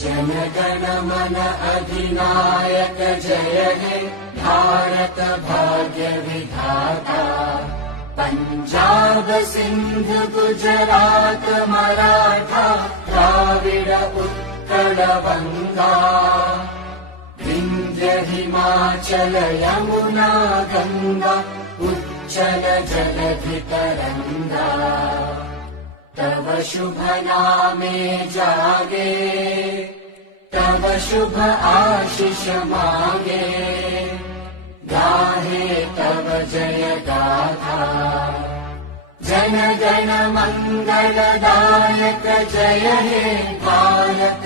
जनगण मन अधिनायक जय हे भारत भाग्य विधाता। पंजाब सिंध गुजरात मराठा द्राविड उत्कल बंगा। विंध्य हिमाचल यमुना गंगा उच्चल जलधि तरंगा। तव शुभ नामे जागे तव शुभ आशीष मांगे। गाहे तव जय गाथा जन गण मंगलदायक जय हे भारत